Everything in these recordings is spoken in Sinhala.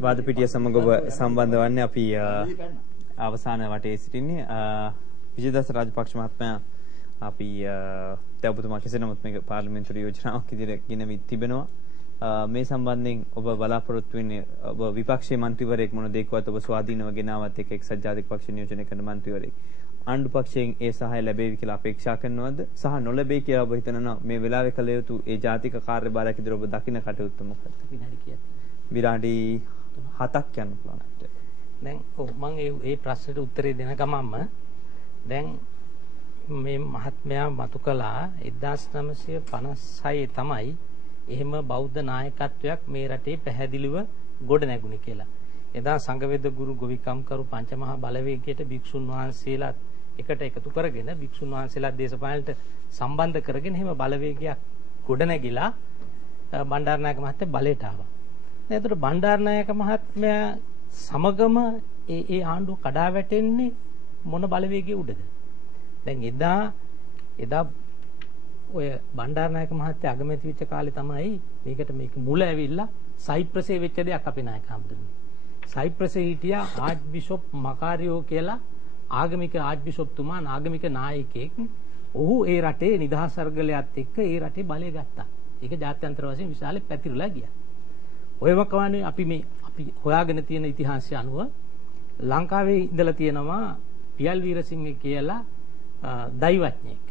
වාදපිටිය සමග සම්බන්ධ වන්නේ අපි අවසාන වටේ සිටින්නේ විජේදාස රාජපක්ෂ මහත්මයා අපි දැවතුමා කෙසේ නමුත් මේක පාර්ලිමේන්තු යෝජනාවක් ඉදිරියට ගෙන තිබෙනවා. මේ සම්බන්ධයෙන් ඔබ බලාපොරොත්තු වෙන්නේ ඔබ විපක්ෂයේ മന്ത്രിවරයෙක් මොන දෙයක්වත් ඔබ ස්වාධීනව ගෙනාවත් එක්සත් ජාතික පක්ෂ නියෝජනය කරන മന്ത്രിවරයෙක් ආණ්ඩු පක්ෂයෙන් ඒ සහාය ලැබෙවි කියලා අපේක්ෂා කරනවද සහ නොලැබෙයි කියලා ඔබ හිතනවා මේ වෙලාවේ කළ යුතු ඒ ජාතික කාර්යභාරයක් ඉදිරිය ඔබ දකින්න කටයුත්ත මොකක්ද? විනාඩි 7ක් යන්න පුළුවන්. දැන් ඔව් මම ඒ ප්‍රශ්නෙට උත්තරේ දෙන ගමන්ම දැන් මේ මහත්මයා මතු කළා 1956 තමයි එහෙම බෞද්ධ නායකත්වයක් මේ රටේ පැහැදිලිව ගොඩ නැගුණේ කියලා. එදා සංඝවේද ගුරු ගොවිකම්කරු පංචමහා බලවේගයට භික්ෂුන් වහන්සේලා එකට එකතු කරගෙන භික්ෂුන් වහන්සේලා දේශපාලනයට සම්බන්ධ කරගෙන එහෙම බලවේගයක් ගොඩ නැගිලා බණ්ඩාරනායක මහත්තයා බලයට ආවා. දැන් ඒතර බණ්ඩාරනායක මහත්මයා සමගම ඒ ආණ්ඩුව කඩා වැටෙන්නේ මොන බලවේගයේ උඩද? දැන් එදා ඔය බණ්ඩාරනායක මහත්තයා අගමැති වෙච්ච කාලේ තමයි මේක මුල ඇවිල්ලා සයිප්‍රසේ වෙච්ච දෙයක් අපේ නායක හම්බුනේ. සයිප්‍රසේ හිටියා ආර්ච්බිෂොප් මකාරියෝ කියලා ආගමික ආර්ච්බිෂොප්තුමා ආගමික නායකයෙක්. ඔහු ඒ රටේ නිදහස් අරගලයත් එක්ක ඒ රටේ බලය ගත්තා. ඒක ජාත්‍යන්තර වශයෙන් විශාල පැතිරලා ගියා. ඔයම කවන්නේ අපි හොයාගෙන තියෙන ඉතිහාසය අනුව ලංකාවේ ඉඳලා තියෙනවා පියල් වීරසිංහ කියලා දෛවඥයෙක්.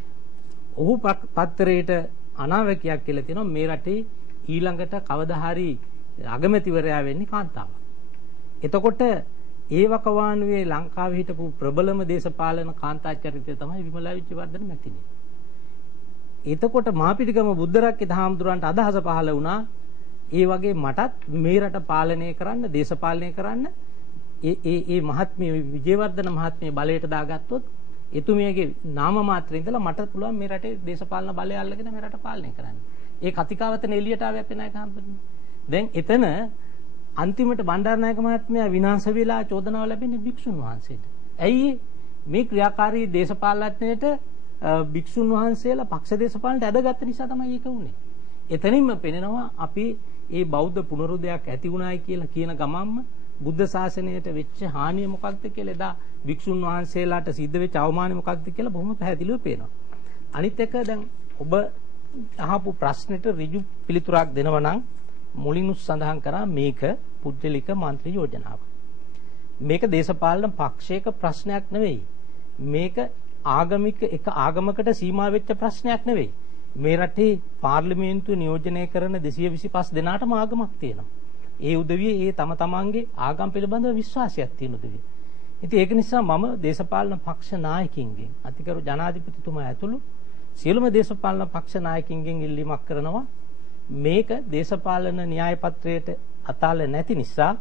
ඔහු පත්තරේට අනාවැකියක් කියලා තියෙනවා මේ රටේ ඊළඟට කවදා හරි අගමැතිවරයා වෙන්නේ කාන්තාවක්. එතකොට ඒ වකවානුවේ ලංකාවේ හිටපු ප්‍රබලම දේශපාලන කාන්තා චරිතය තමයි විමලා විජේවර්ධන මැතිණිය. එතකොට මාපිටිගම බුද්ධරක්කිත හාමුදුරන්ට අදහස පහළ වුණා ඒ වගේ මටත් මේ රට පාලනය කරන්න දේශපාලනය කරන්න ඒ මහත්මිය විජේවර්ධන මහත්මිය බලයට දාගත්තොත් එතුමියගේ නාම මාත්‍රේ ඉඳලා මට පුළුවන් මේ රටේ දේශපාලන බලය අල්ලගෙන මේ රට පාලනය කරන්න. ඒ කතිකාවතන එළියට ආවේ අපේ නායක හම්බුනේ. දැන් එතන අන්තිමට බණ්ඩාරනායක මහත්මයා විනාශ වෙලා චෝදනාව ලැබෙන්නේ භික්ෂුන් වහන්සේට. ඇයි මේ ක්‍රියාකාරී දේශපාලනඥයට භික්ෂුන් වහන්සේලා පක්ෂ දේශපාලනට ඇදගත්ත නිසා තමයි ඒක වුනේ. එතනින්ම පෙනෙනවා අපි මේ බෞද්ධ පුනරුදයක් ඇති වුණායි කියලා කියන ගමන්ම බුද්ධ ශාසනයට වෙච්ච හානිය මොකක්ද කියලා එදා භික්ෂුන් වහන්සේලාට සිද්ධ වෙච්ච අවමානය මොකක්ද කියලා බොහොම පැහැදිලිව පේනවා. අනිත් එක දැන් ඔබ අහපු ප්‍රශ්නෙට ඍජු පිළිතුරක් දෙනවා නම් මුලින්ම සඳහන් කරා මේක පුද්ගලික മന്ത്രി යෝජනාවක්. මේක දේශපාලන පක්ෂයක ප්‍රශ්නයක් නෙවෙයි. මේක ආගමික එක ආගමකට සීමා වෙච්ච ප්‍රශ්නයක් නෙවෙයි. මේ රටේ පාර්ලිමේන්තුව නියෝජනය කරන 225 දෙනාටම ආගමක් තියෙනවා. ඒ උදවිය ඒ තම තමන්ගේ ආගම් පිළිබඳව විශ්වාසයක් තියෙන උදවිය. ඉතින් ඒක නිසා මම දේශපාලන පක්ෂ නායකින්ගෙන් අතිගරු ජනාධිපතිතුමා ඇතුළු සියලුම දේශපාලන පක්ෂ නායකින්ගෙන් ඉල්ලීමක් කරනවා මේක දේශපාලන න්‍යාය පත්‍රයට අතාල නැති නිසා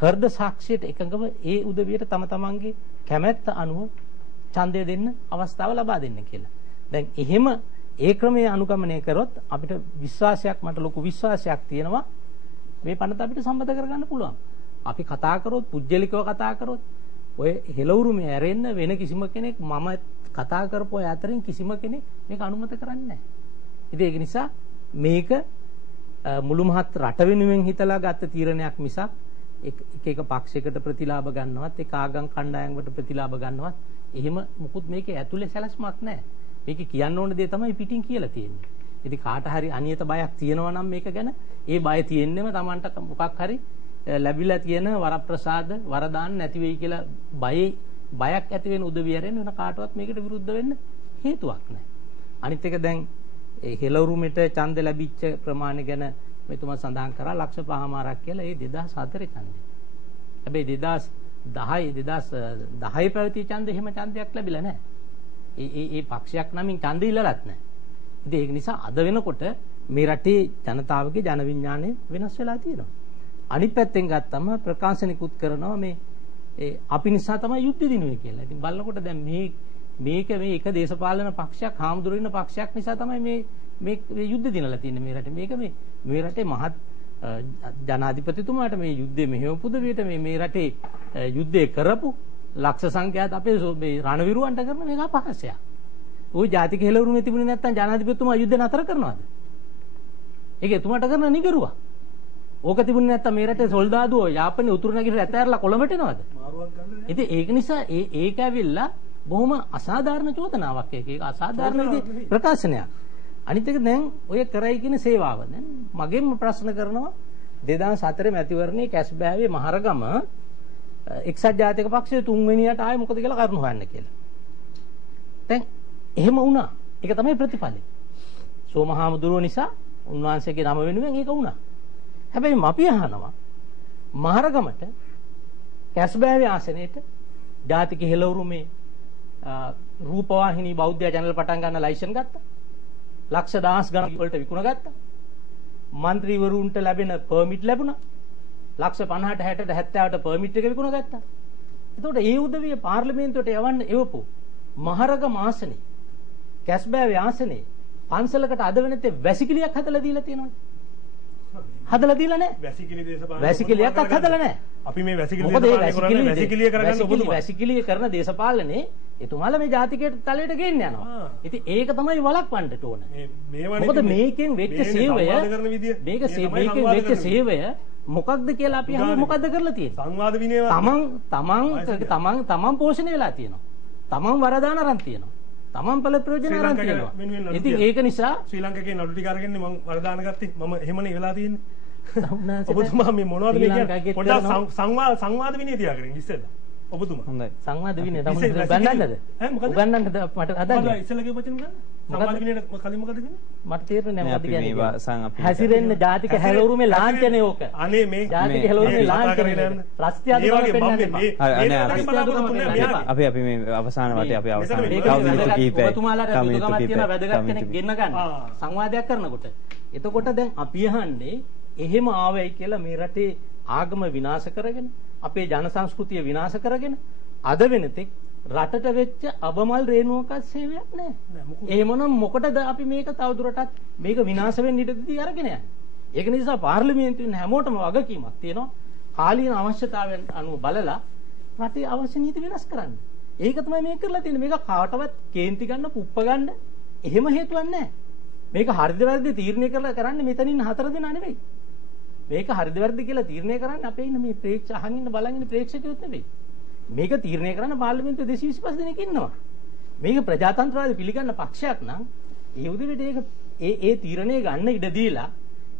හෘද සාක්ෂියට එකඟව ඒ උදවියට තම තමන්ගේ කැමැත්ත අනුව ඡන්දය දෙන්න අවස්ථාව ලබා දෙන්න කියලා. දැන් එහෙම ඒ ක්‍රමයේ අනුගමනය කරොත් අපිට විශ්වාසයක් මට ලොකු විශ්වාසයක් තියෙනවා මේ පනත අපිට සම්බන්ධ කරගන්න පුළුවන්. අපි කතා කරොත් පුජ්‍යලිකව කතා කරොත් ඔය හෙළවුරුමේ ඇරෙන්න වෙන කිසිම කෙනෙක් මම කතා කරපු අය අතරින් කිසිම කෙනෙක් මේක අනුමත කරන්නේ නැහැ. ඉතින් ඒක නිසා මේක මුළු මහත් රට වෙනුවෙන් හිතලා ගත්ත තීරණයක් මිසක් එක පක්ෂයකට ප්‍රතිලාභ ගන්නවත් එක ආගම් කණ්ඩායමකට ප්‍රතිලාභ ගන්නවත් එහෙම මුකුත් මේකේ ඇතුලේ සැලැස්මක් නැහැ. මේක කියන්න ඕන දේ තමයි පිටින් කියලා තියෙන්නේ. ඉතින් කාට හරි අනියත බයක් තියෙනවා නම් මේක ගැන ඒ බය තියෙන්නෙම Tamanට මොකක් හරි ලැබිලා තියෙන වරප්‍රසාද වරදාන නැති වෙයි කියලා බයක් ඇති වෙන උදවිය රෙන්න වෙන කාටවත් මේකට විරුද්ධ වෙන්න හේතුවක් නැහැ. අනිත් එක දැන් ඒ හෙළවුරුමෙට ඡන්ද ලැබිච්ච ප්‍රමාණය ගැන මෙතුමා සඳහන් කරා ලක්ෂ 5මාරක් කියලා ඒ 2004 ඡන්දය. හැබැයි 2010 පැවති ඡන්ද එහෙම ඡන්දයක් ලැබිලා නැහැ. ඒ පක්ෂයක් නමින් ඡන්ද ඉල්ලලත් නැහැ. ඉතින් ඒක නිසා අද වෙනකොට මේ රටේ ජනතාවගේ ජන විඥාණය වෙනස් වෙලා තියෙනවා. අනිත් පැත්තෙන් ගත්තම ප්‍රකාශනිකුත් කරනවා මේ අපි නිසා තමයි යුද්ධ දිනුවේ කියලා. ඉතින් බලනකොට දැන් මේක මේ එක දේශපාලන පක්ෂයක් හාමුදුරු ඉන්න පක්ෂයක් නිසා තමයි මේ යුද්ධ දිනලා තියෙන්නේ මේ රටේ. මේක මේ රටේ මහත් ජනාධිපතිතුමාට මේ යුද්ධය මෙහෙවපු දෙවියට මේ රටේ යුද්ධය කරපු ලක්ෂ සංඛ්‍යාත අපේ මේ රණවිරුවන්ට කරන මේක අපහාසයක්. ওই ජාතික හෙළවුරුමේ තිබුණේ නැත්තම් ජනාධිපතිතුමා යුද්ධ නතර කරනවද? ඒක එතුමාට කරන නිගරුවක්. ඕක තිබුණේ නැත්තම් මේ රටේ සොල්දාදුවෝ යාපනයේ උතුරු නැගිට රැත ඇරලා කොළඹට එනවද? ඉතින් ඒක නිසා ඒක ඇවිල්ලා බොහොම අසාධාරණ චෝදනාවක් ඒක අසාධාරණ විදිහේ ප්‍රකාශනයක්. අනිත් එක දැන් ඔය කරයි කියන සේවාව දැන් මගෙන්ම ප්‍රශ්න කරනවා 2004 මැතිවරණයේ කැස්බෑවේ මහරගම එක්සත් ජාතික පක්ෂයේ 3 වෙනියට ආයේ මොකද කියලා කරුණු හොයන්න කියලා. දැන් එහෙම වුණා. ඒක තමයි ප්‍රතිඵලය. සෝමහාමුදුරුවෝ නිසා උන්වහන්සේගේ නම වෙනුවෙන් ඒක වුණා. හැබැයි අපි අහනවා මහරගමට කැස්බෑවේ ආසනයේට ජාතික හෙළවුරුමේ රූපවාහිනී බෞද්ධ channel පටන් ගන්න ලයිසන් ගත්තා. ලක්ෂ දහස් ගණන් වලට විකුණ ගත්තා. മന്ത്രിවරුන්ට ලැබෙන පර්මිට් ලැබුණා. ලක්ෂ 50ට 60ට 70ට පර්මිට් එක විකුණ ගත්තා. එතකොට ඒ උදවිය පාර්ලිමේන්තුවට යවන්න එවපු මහරගම ආසනේ කැස්බෑවේ ආසනේ පන්සලකට අද වෙනතේ වැසිකිළියක් හදලා දීලා තියෙනවා. හදලා දීලා නැහැ. වැසිකිළි දේශපාලන වැසිකිළියක් හදලා නැහැ. අපි මේ වැසිකිළිය කරගන්න ඔබතුමා වැසිකිළිය කරන දේශපාලනේ එතුමාලා මේ ජාතිකයට තලයට ගෙන්න යනවා. ඉතින් ඒක තමයි වළක්වන්න ඕන. මොකද මේකෙන් වෙච්ච සේවය මේකෙන් වෙච්ච සේවය මොකක්ද කියලා අපි අහන්නේ මොකද්ද කරලා තියෙන්නේ? සංවාද විනය තමන් පෝෂණය වෙලා තියෙනවා. තමන් වරදාන අරන් තියෙනවා. තමන් පළ ප්‍රයෝජන අරන් තියෙනවා. ඉතින් ඒක නිසා ශ්‍රී ලංකාවේ නඩු ටික අරගෙන මම වරදාන ගත්තේ මම එහෙමනේ වෙලා තියෙන්නේ. ඔබතුමා මේ මොනවද මේ කියන්නේ? පොඩ්ඩක් සංවාද විනය තියාගෙන ඉස්සෙල්ලා. ඔබතුමා. හොඳයි. සංවාද විනය තමයි ගන්නන්නද? උගන්නන්නද මට හදන්නේ. ඉස්සෙල්ලා කියපු වචන ගන්න. සංවාද විනයට කලින් මොකද කියන්නේ? මට තේරෙන්නේ නැහැ මොකද කියන්නේ. හැසිරෙන්න ජාතික හැලවුරුමේ ලාංඡනය ඕක. අනේ මේ ජාතික හැලවුරුමේ ලාංඡනය. රස්තියාදුකම පෙන්නන්නේ. අපි මේ අවසාන වටේ අපි අවසාන ඔබතුමාලාට දුකමක් තියෙන වැදගත් කෙනෙක් ගෙන්න ගන්න. සංවාදයක් කරනකොට. එතකොට දැන් අපි අහන්නේ එහෙම ආවයි කියලා මේ රටේ ආගම විනාශ කරගෙන අපේ ජන සංස්කෘතිය විනාශ කරගෙන අද වෙනතෙක් රටට වෙච්ච අබමල් රේණුවකත් සේවයක් නැහැ. එහෙමනම් මොකටද අපි මේක තවදුරටත් මේක විනාශ වෙන්න ඉඩ දී අරගෙන යන්නේ? ඒක නිසා පාර්ලිමේන්තුවේ හැමෝටම වගකීමක් තියෙනවා. කාලීන අවශ්‍යතාවයන් අනුව බලලා රටේ අවශ්‍ය නීති වෙනස් කරන්න. ඒක තමයි මේක කරලා තියෙන්නේ. මේක කාටවත් කේන්ති ගන්න, පුප්ප ගන්න එහෙම හේතුවක් නැහැ. මේක හරිද වැරදිද තීරණය කරන්නේ මෙතනින් 4 දෙනා නෙවෙයි. මේක හරිද වැරදිද කියලා තීරණය කරන්නේ අපේ ඉන්න මේ අහන් ඉන්න බලන් ඉන්න ප්‍රේක්ෂකයොත් නෙවෙයි. මේක තීරණය කරන්න පාර්ලිමේන්තුවේ 225 දෙනෙක් ඉන්නවා. මේක ප්‍රජාතන්ත්‍රවාදී පිළිගන්න පක්ෂයක් නම් ඒ උදවියට ඒ තීරණය ගන්න ඉඩ දීලා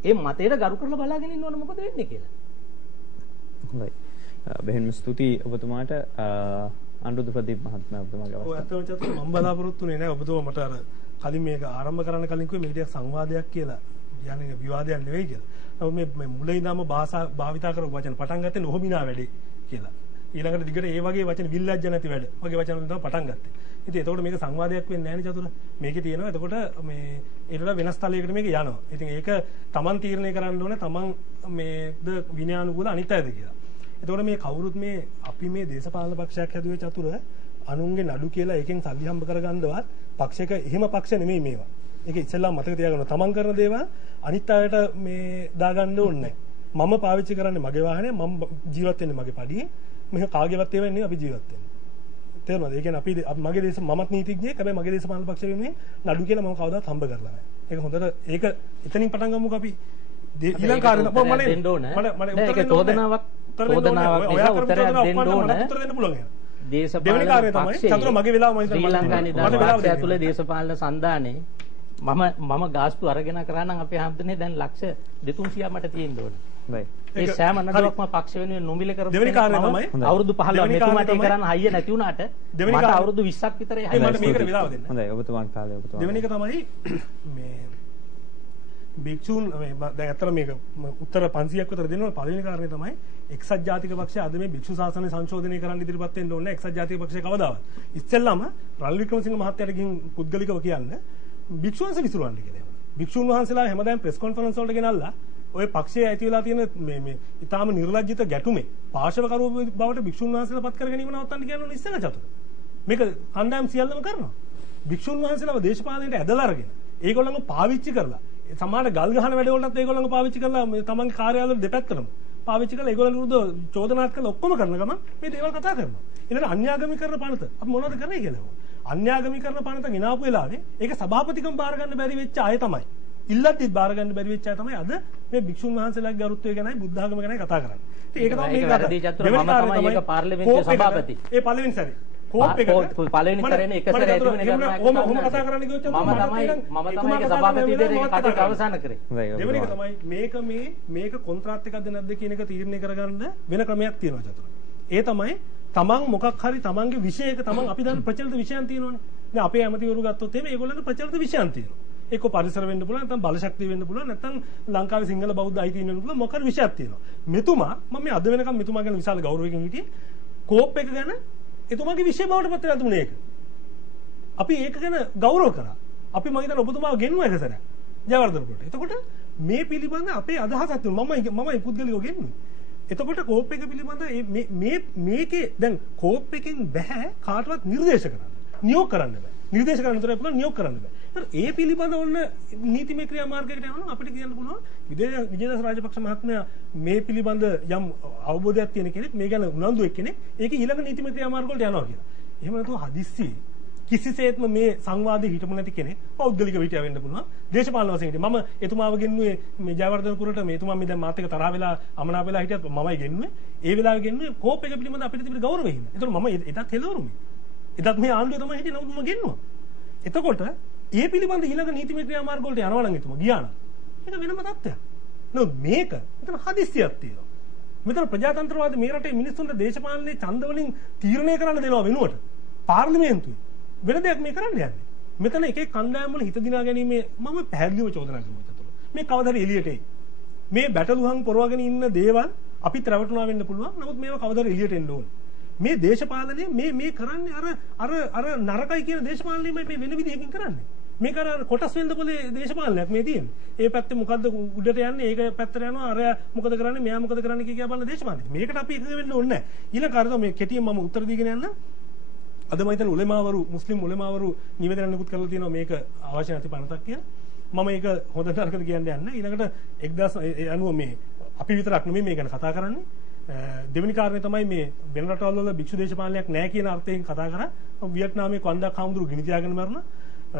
ඒ මතයට ගරු කරලා බලාගෙන ඉන්න ඕන මොකද වෙන්නේ කියලා. හොඳයි. බෙහෙන්ම ස්තුතියි ඔබතුමාට අනුරුද්ධ ප්‍රදීප් මහත්මයා ඔබතුමාගේ අවස්ථාව. ඔව් අතම චතුර මම බලාපොරොත්තු වෙන්නේ නැහැ ඔබතුමා මට අර කලින් මේක ආරම්භ කරන්න කලින් කිව්වේ මේක ටිකක් සංවාදයක් කියලා. කියන්නේ විවාදයක් නෙවෙයි කියලා. නමුත් මේ මුලින් ඉඳන්ම භාෂා භාවිතා කරපු වචන පටන් ගත්තේ නොහොමිනා වැඩේ කියලා. ඊළඟට දිගට ඒ වගේ වචන විල්ලැජ්ජ නැති වැඩ වගේ වචන වලින් තමයි පටන් ගත්තේ. ඉතින් එතකොට මේක සංවාදයක් වෙන්නේ නැහැ නේ චතුර. මේකේ තියෙනවා එතකොට මේ ඊට වෙනස් තලයකට මේක යනවා. ඉතින් ඒක Taman තීරණය කරන්න ඕනේ Taman මේද විනයානුකූල අනිත් අයද කියලා. එතකොට මේ කවුරුත් මේ අපි මේ දේශපාලන පක්ෂයක් හැදුවේ චතුර අනුන්ගේ නඩු කියලා එකෙන් සල්ලි හම්බ කරගන්නවත් පක්ෂයක එහෙම පක්ෂ නෙමෙයි මේවා. ඒක ඉස්සෙල්ලාම මතක තියාගන්න. Taman කරන දේවල් අනිත් අයට මේ දාගන්න ඕනේ නැහැ. මම පාවිච්චි කරන්නේ මගේ වාහනේ මම ජීවත් වෙන්නේ මගේ පඩියේ. මේක කාගේවත් ඒවා නෙවෙයි අපි ජීවත් වෙන්නේ. තේරුණාද? ඒ කියන්නේ අපි මගේ දේශ මමත් නීතිඥයෙක්. හැබැයි මගේ දේශපාලන පක්ෂ වෙනුවෙන් නඩු කියලා මම කවදාවත් හම්බ කරලා නැහැ. ඒක හොඳට ඒක එතනින් පටන් ගමුකෝ අපි. ඊළඟ කාරණා මම දෙන්න ඕනේ. ඒක චෝදනාවක් නිසා උත්තරයක් දෙන්න ඕනේ. උත්තර දෙන්න පුළුවන් එහෙනම්. දේශපාලන පක්ෂයේ චතුර මගේ වෙලාව මම ශ්‍රී ලංකා නිදහස් පක්ෂය ඇතුලේ දේශපාලන සන්ධානයේ මම ගාස්තු අරගෙන කරා නම් අපේ හැමදෙනේ දැන් ලක්ෂ 200 මට තියෙන්න ඕනේ. හොඳයි. ඒ සෑම නඩුවක්ම පක්ෂ වෙනුවෙන් නොමිල කරපු දෙවෙනි කාරණා තමයි අවුරුදු 15 මෙතුමාට ඒ කරන්න හයිය නැති වුණාට මට අවුරුදු 20ක් විතර එහා මට මේකට වෙලාව දෙන්න. හොඳයි ඔබතුමාට කාලය ඔබතුමා. දෙවෙනි එක තමයි මේ භික්ෂුන් දැන් අතර මේක උත්තර 500ක් විතර දෙනවා. පළවෙනි කාරණේ තමයි එක්සත් ජාතික පක්ෂය අද මේ භික්ෂු ශාසනය සංශෝධනය කරන්න ඉදිරිපත් වෙන්න ඕනේ. එක්සත් ජාතික පක්ෂය කවදාවත්. ඉස්සෙල්ලාම රනිල් වික්‍රමසිංහ මහත්තයාට ගිහින් පුද්ගලිකව කියන්නේ භික්ෂුන්ස විසිරවන්න කියලා. භික්ෂුන් වහන්සේලා හැමදාම ප්‍රෙස් කොන්ෆරන්ස් වලට ගෙනල්ලා ඔය පක්ෂයේ ඇති වෙලා තියෙන මේ ඊටාම නිර්ලජ්ජිත ගැටුමේ පාර්ශවකරුවෝ බවට භික්ෂුන් වහන්සේලා පත් කර ගැනීම නවත්තන්න කියන ඕනේ ඉස්සෙල්ලා චතුර. මේක හන්දාම් සියල්ලම කරනවා. භික්ෂුන් වහන්සේලාව දේශපාලනයට ඇදලා අරගෙන ඒගොල්ලන්ව පාවිච්චි කරලා සමාන ගල් ගහන වැඩ වලටත් ඒගොල්ලන්ව පාවිච්චි කරලා තමන්ගේ කාර්යාලවල දෙපැත්තටම පාවිච්චි කරලා ඒගොල්ලන් විරුද්ධව චෝදනාත් කරලා ඔක්කොම කරන ගමන් මේ දේවල් කතා කරනවා. ඊළඟට අන්‍යාගමිකරණ පනත අපි මොනවද කරන්නේ කියලා. අන්‍යාගමිකරණ පනත ගෙනාවු වෙලාවේ ඒක සභාපතිකම් බාර ගන්න බැරි වෙච්ච අය තමයි ඉල්ලද්දිත් බාර ගන්න බැරි වෙච්ච අය තමයි අද මේ භික්ෂුන් වහන්සේලාගේ ගරුත්වය ගැනයි බුද්ධ ආගම ගැනයි කතා කරන්නේ. ඒක තමයි මේක වැරදි චතුර මම තමයි ඒක පාර්ලිමේන්තුවේ සභාපති. ඒ පළවෙනි සැරේ කෝප් එක පළවෙනි සැරේනේ එක සැරේ ඇතුළේ ඔහොම කතා කරන්න ගියොත් මම තමයි ඒක සභාපති විදිහට ඒක කටයුතු අවසන් කරේ. දෙවෙනි එක තමයි මේක කොන්ත්‍රාත් එකක්ද නැද්ද කියන එක තීරණය කරගන්න වෙන ක්‍රමයක් තියෙනවා චතුර. ඒ තමයි තමන් මොකක් හරි තමන්ගේ විෂයයක තමන් අපි දන්න ප්‍රචලිත විෂයන් තියෙනවනේ. දැන් අපේ ඇමතිවරු ගත්තොත් එහෙම ඒගොල්ලන්ගේ ප්‍රචලිත විෂයන් තියෙනවා. එක්ක පරිසර වෙන්න පුළුවන් නැත්නම් බල ශක්තිය වෙන්න පුළුවන් නැත්නම් ලංකාවේ සිංහල බෞද්ධ අයිතීන් වෙන්න පුළුවන් මොකක් හරි විෂයක් තියෙනවා. මෙතුමා මම මේ අද වෙනකම් මෙතුමා ගැන විශාල ගෞරවයකින් හිටියේ. කෝප් එක ගැන එතුමාගේ විෂය බවට පත් වෙලා තිබුණේ ඒක. අපි ඒක ගැන ගෞරව කරා. අපි මම හිතන්නේ ඔබතුමාව ගෙන්නුවා එක සැරයක්. ජයවර්ධනපුරට. එතකොට මේ පිළිබඳ අපේ අදහසක් තියෙනවා. මමයි පුද්ගලිකව ගෙන්නුවේ. එතකොට කෝප් එක පිළිබඳ මේකේ දැන් කෝප් එකෙන් බෑ කාටවත් නිර්දේශ කරන්න. නියෝග කරන්න බෑ. නිර්දේශ කරන්න විතරයි පුළුවන් නියෝග කරන්න බෑ. ඒ පිළිබඳ ඔන්න නීතිමය ක්‍රියාමාර්ගයකට යනවා අපිට කියන්න පුළුවන් විජේදාස රාජපක්ෂ මහත්මයා මේ පිළිබඳ යම් අවබෝධයක් තියෙන කෙනෙක් මේ ගැන උනන්දුවෙක් කෙනෙක් ඒක ඊළඟ නීතිමය ක්‍රියාමාර්ග වලට යනවා කියලා. එහෙම නැතුව හදිස්සි කිසිසේත්ම මේ සංවාදේ හිටමු නැති කෙනෙක් පෞද්ගලික විටය වෙන්න පුළුවන්. දේශපාලන වශයෙන් හිටියේ මම එතුමාව ගෙන්නුවේ මේ ජයවර්ධනපුරට මේ එතුමා මේ දැන් මාත් එක්ක තරහ වෙලා අමනාප වෙලා හිටියත් මමයි ගෙන්නුවේ. ඒ වෙලාවේ ගෙන්නුවේ කෝප් එක පිළිබඳ අපිට තිබෙන ගෞරවය හින්දා. ඒතකොට මම එදත් හෙලවරුමේ. එදත් මේ ආණ්ඩුව තමයි හිටියේ නමුත් මම ගෙන්නුවා. එතකොට ඒ පිළිබඳ ඊළඟ නීතිමය ක්‍රියාමාර්ග වලට යනවා නම් එතුමා ගියා නම් ඒක වෙනම තත්ත්වයක්. නමුත් මේක මෙතන හදිස්සියක් තියෙනවා. මෙතන ප්‍රජාතන්ත්‍රවාදී මේ රටේ මිනිස්සුන්ට දේශපාලනයේ ඡන්ද වලින් තීරණය කරන්න දෙනවා වෙනුවට පාර්ලිමේන්තුවේ වෙන දෙයක් මේ කරන්න යන්නේ. මෙතන එක එක කණ්ඩායම් වල හිත දිනා ගැනීම මම පැහැදිලිව චෝදනා කරනවා. මේ කවදාද එළියට එයි. මේ බැටළුහන් පොරවගෙන ඉන්න දේවල් අපිත් රැවටුණා වෙන්න පුළුවන්. නමුත් මේවා කවදාද එළියට එන්න ඕනේ. මේ දේශපාලනය මේ කරන්නේ අර නරකයි කියන දේශපාලනයමයි මේ වෙන විදිහකින් කරන්නේ. මේක අර කොටස් වෙන්න පොලේ දේශපාලනයක් මේ තියෙන්නේ. ඒ පැත්තේ මොකද්ද උඩට යන්නේ ඒක පැත්තට යනවා අර මොකද කරන්නේ මෙයා මොකද කරන්නේ කියලා බලන දේශපාලනය. මේකට අපි එකඟ වෙන්න ඕනේ නැහැ. ඊළඟ කාර්යය මේ කෙටියෙන් මම උත්තර දීගෙන යන්න. අද මම හිතන්නේ උලමාවරු මුස්ලිම් උලමාවරු නිවේදනයක් නිකුත් කරලා තියෙනවා මේක අවශ්‍ය නැති පනතක් කියලා. මම ඒක හොඳ නරකද කියන්නේ නැහැ. ඊළඟට 1090 මේ අපි විතරක් නෙමෙයි මේ ගැන කතා කරන්නේ. දෙවෙනි කාරණේ තමයි මේ වෙන රටවල් වල භික්ෂු දේශපාලනයක් නැහැ කියන අර්ථයෙන් කතා කරා. වියට්නාමයේ කොන්දක් හාමුදුරු ගිනි තියාගෙන මරන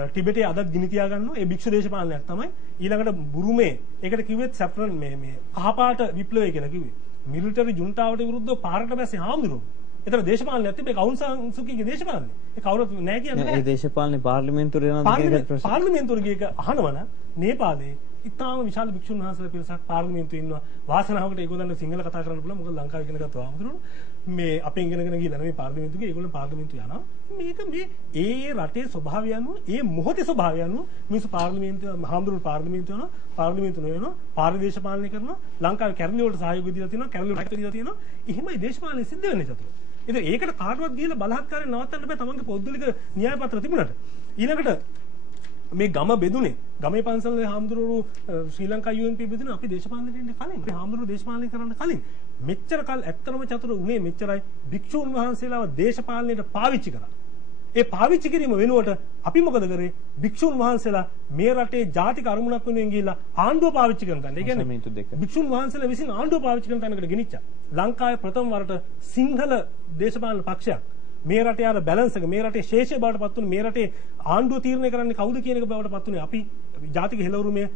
ටිබෙටේ අදත් ගිනි තියා ගන්නවා. ඒ භික්ෂු දේශපාලනයක් තමයි. ඊළඟට බුරුමේ ඒකට කිව්වෙත් සැෆ්‍රන් මේ කහපාට විප්ලවය කියලා කිව්වේ. මිලිටරි ජුන්ටාවට විරුද්ධව පාරට බැස්සේ හාමුදුරුවෝ. ඒතර දේශපාලනයක් තිබේ කවුන් සංසුකීගේ දේශපාලනය. ඒ කවුරුත් නැහැ කියන්නේ. ඒ දේශපාලනේ පාර්ලිමේන්තුවේ යනවාද කියන ප්‍රශ්න. පාර්ලිමේන්තුවේ ගියක අහනවනම් නේපාලේ ඉතාම විශාල භික්ෂුන් වහන්සේලා පිරිසක් පාර්ලිමේන්තුවේ ඉන්නවා. වාසනාවකට ඒගොල්ලන්ට සිංහල කතා කරන්න පුළුවන්. මොකද ලංකාවේ ඉගෙන ගත්තා ආමුදුරු මේ අපෙන් ඉගෙනගෙන ගිහලා නෙමෙයි පාර්ලිමේන්තුවේ ඒගොල්ලන් පාර්ලිමේන්තුව යනවා. මේක මේ ඒ රටේ ස්වභාවය අනුව ඒ මොහොතේ ස්වභාවය අනුව මිනිස්සු පාර්ලිමේන්තුව ආමුදුරු පාර්ලිමේන්තුව යනවා. පාර්ලිමේන්තුව වෙනවා. පාරිදේශ පාලනය කරනවා. ලංකාවේ කැරලි වලට සහයෝගය දීලා තියෙනවා. කැරලි වලට දීලා තියෙනවා. එහෙමයි දේශපාලනය සිද්ධ වෙන්නේ චතුර. ඉතින් ඒකට කාටවත් ගිහලා බලහත්කාරයෙන් නවත්තන්න බෑ තමන්ගේ පොත්වලික න්‍යාය පත්‍ර තිබුණාට. ඊළඟට මේ ගම බෙදුනේ ගමේ පන්සලේ හාමුදුරුවෝ ශ්‍රී ලංකා UNP බෙදුනේ අපි දේශපාලනයට එන්න කලින් අපි හාමුදුරුවෝ දේශපාලනය කරන්න කලින් මෙච්චර කල් ඇත්තම චතුර උනේ මෙච්චරයි භික්ෂුන් වහන්සේලාව දේශපාලනයට පාවිච්චි කරා. ඒ පාවිච්චි කිරීම වෙනුවට අපි මොකද කරේ? භික්ෂුන් වහන්සේලා මේ රටේ ජාතික අරමුණක් වෙනුවෙන් ගිහිල්ලා ආණ්ඩුව පාවිච්චි කරන තැන. ඒ කියන්නේ භික්ෂුන් වහන්සේලා විසින් ආණ්ඩුව පාවිච්චි කරන තැනකට ගෙනිච්චා. ලංකාවේ ප්‍රථම වරට සිංහල දේශපාලන පක්ෂයක් මේ රටේ අර බැලන්ස් එක මේ රටේ ශේෂය බවට පත් වුනේ මේ රටේ ආණ්ඩුව තීරණය කරන්නේ කවුද කියන එක බවට පත් වුනේ අපි ජාතික හෙළවරුමේ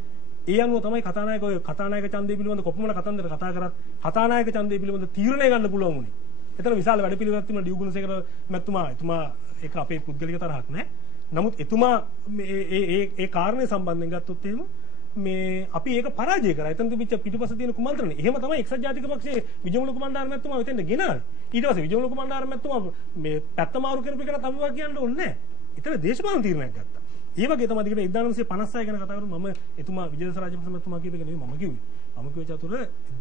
ඒ අනුව තමයි කතානායක ඡන්දය පිළිබඳ කොපමණ කතන්දර කතා කරත් කතානායක ඡන්දය පිළිබඳ තීරණය ගන්න පුළුවන් වුණේ. එතන විශාල වැඩපිළිවෙලක් තිබුණා ඩියුගුණසේකර මැතිතුමා ඒක අපේ පුද්ගලික තරහක් නෑ. නමුත් එතුමා ඒ කාරණේ සම්බන්ධයෙන් ගත්තොත් එහෙම මේ අපි ඒක පරාජය කරා. එතන තිබිච්ච පිටුපස තියෙන කුමන්ත්‍රණය. එහෙම තමයි එක්සත් ජාතික පක්ෂයේ විජයමුල කුමාරාර මැතිතුමා වෙතෙන්ද ගෙනාවේ. ඊට පස්සේ විජයමුල කුමාරාර මැතිතුමා මේ පැත්ත මාරු කරපු එකට අපි වා කියන්න ඕනේ නෑ. එතන දේශපාලන තීරණයක් ගත්තා. ඒ වගේ තමයි දිගට 1956 ගැන කතා කරමු. මම එතුමා විජේදාස රාජපක්ෂ මැතිතුමා කියපේක නෙවෙයි මම කිව්වේ. මම කිව්වේ චතුර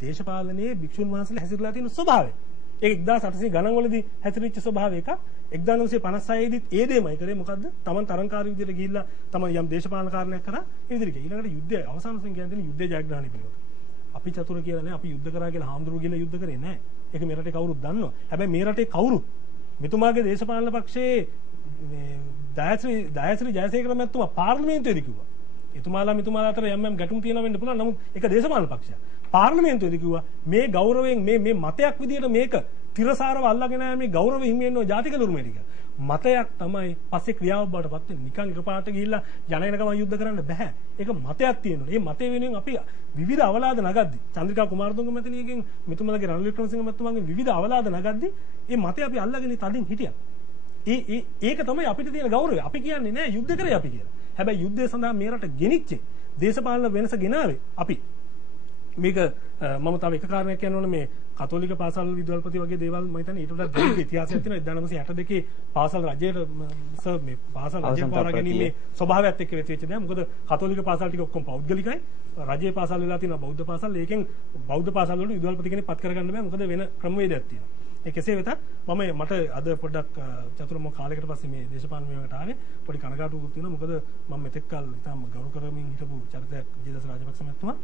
දේශපාලනයේ භික්ෂුන් වහන්සේලා හැසිරලා තියෙන ස්වභාවය. ඒක 1800 ගණන් වලදී හැසිරෙච්ච ස්වභාවය එකක්. 1956 දීත් ඒ දෙමයි කරේ මොකද්ද? Taman තරංකාරී විදියට ගිහිල්ලා Taman යම් දේශපාලන කාරණයක් කරා ඒ විදිහට. ඊළඟට යුද්ධය අවසාන වශයෙන් කියන්නේ යුද්ධය ජයග්‍රහණය පිළිබඳ. අපි චතුර කියලා නෑ අපි යුද්ධ කරා කියලා හාමුදුරුවෝ කියලා යුද්ධ කරේ නෑ. ඒක මේ රටේ කවුරුත් දන්නවා. හැබැයි මේ රටේ කවුරුත් මෙතුමාගේ දේශපාලන පක්ෂයේ මේ දයාශ්‍රී ජයසේකර මැතිතුමා පාර්ලිමේන්තුවේදී කිව්වා. එතුමාලා අතර යම් ගැටුම් තියෙනවා වෙන්න පුළුවන්. නමුත් ඒක දේශපාලන පක්ෂයක්. පාර්ලිමේන්තුවේදී කිව්වා මේ ගෞරවයෙන් මේ මතයක් විදියට මේක තිරසාරව අල්ලගෙන මේ ගෞරව හිමි වෙනවා ජාතික දුර්මේට කියලා. මතයක් තමයි පස්සේ ක්‍රියාවක් බවට පත් වෙන්නේ. නිකන් එකපාරට ගිහිල්ලා යන එනකම යුද්ධ කරන්න බෑ. ඒක මතයක් තියෙනවා. මේ මතය වෙනුවෙන් අපි විවිධ අවලාද නගද්දි චන්ද්‍රිකා කුමාරතුංග මැතිණියගෙන් මෙතුමලගේ රනිල් වික්‍රමසිංහ මැතිතුමාගෙන් විවිධ අවලාද නගද්දි මේ මතය අපි අල්ලගෙන තදින් හිටියා. ඒක තමයි අපිට තියෙන ගෞරවය. අපි කියන්නේ නෑ යුද්ධ කරේ අපි කියලා. හැබැයි යුද්ධය සඳහා මේ රට ගෙනිච්ච දේශපාලන වෙනස ගෙනාවේ අපි. මේක මම තව එක කාරණයක් කියන්න ඕන මේ කතෝලික පාසල් විදුහල්පති වගේ දේවල් මම හිතන්නේ ඊට වඩා දීර්ඝ ඉතිහාසයක් තියෙනවා 1962 පාසල් රජයේ මේ පාසල් රජය පවරා ගැනීමේ ස්වභාවයත් එක්ක වෙච්ච දේ. මොකද කතෝලික පාසල් ටික ඔක්කොම පෞද්ගලිකයි. රජයේ පාසල් වෙලා තියෙනවා බෞද්ධ පාසල්. ඒකෙන් බෞද්ධ පාසල් වලට විදුහල්පති කෙනෙක් පත් කරගන්න බෑ. මොකද වෙන ක්‍රමවේදයක් තියෙනවා. ඒ කෙසේ වෙතත් මට අද පොඩ්ඩක් චතුර මොක කාලයකට පස්සේ මේ දේශපාලන මේකට ආවේ පොඩි කනගාටුවක් තියෙනවා. මොකද මම මෙතෙක් කල් ඉතාම ගෞරව කරමින් හිටපු චරිතයක් විජේදාස රාජපක්ෂ මහත්මයා.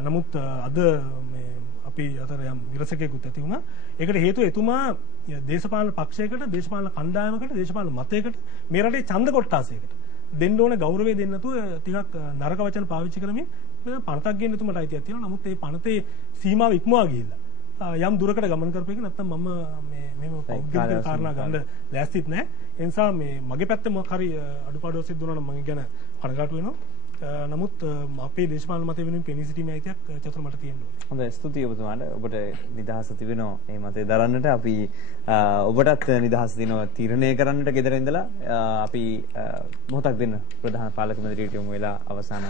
නමුත් අද මේ අපි අතර යම් විරසකයකුත් ඇති වුණා. ඒකට හේතුව එතුමා දේශපාලන පක්ෂයකට, දේශපාලන කණ්ඩායමකට, දේශපාලන මතයකට මේ රටේ ඡන්ද කොට්ටාසයකට දෙන්න ඕන ගෞරවය දෙන්න නැතුව ටිකක් නරක වචන පාවිච්චි කරමින් පනතක් ගන්න එතුමාට අයිතියක් තියෙනවා. නමුත් ඒ පනතේ සීමාව ඉක්මවා ගිහිල්ලා යම් දුරකට ගමන් කරපු එක නැත්තම් මම මේ පෞද්ගලික කාරණා ගන්න ලෑස්තිත් නැහැ. ඒ නිසා මේ මගේ පැත්තේ මොකක් හරි අඩුපාඩුවක් සිද්ධ වුණා නම් මම ගැන කනගාටු වෙනවා. නමුත් අපේ දේශපාලන මතය වෙනුවෙන් පෙනී සිටීමේ අයිතියක් චතුර මට තියෙනවා. හොඳයි ස්තුතියි ඔබතුමාට. ඔබට නිදහස තිබෙනවා මේ මතය දරන්නට. අපි ඔබටත් නිදහස දිනවා තීරණය කරන්නට ගෙදර ඉඳලා අපි මොහොතක් දෙන්න ප්‍රධාන පාලක මැදිරියට යමු වෙලා අවසාන